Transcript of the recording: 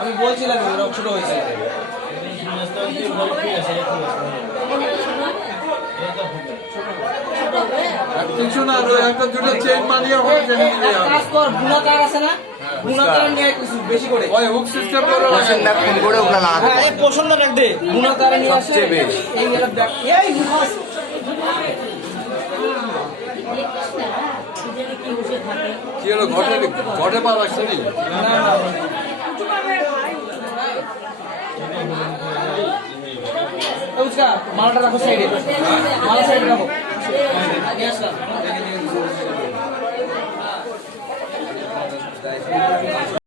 আমি বলছিলাম ছোট হয়েছে কিছু না একটা দুটো চেইন মারিয়ে বুনাকার আছে না বুনাকার নিয়ে কিছু বেশি করে ওই হুক সিস্টেম করে পছন্দ ফোন করে ওগুলা না হ্যাঁ পছন্দ রাখ দে বুনাকার নিয়ে আসে এই গেল দেখ এই হুক কি হলো ঘটে পা লাগছে নি মালটা রাখো সাইডে মাল সাইডে রাখো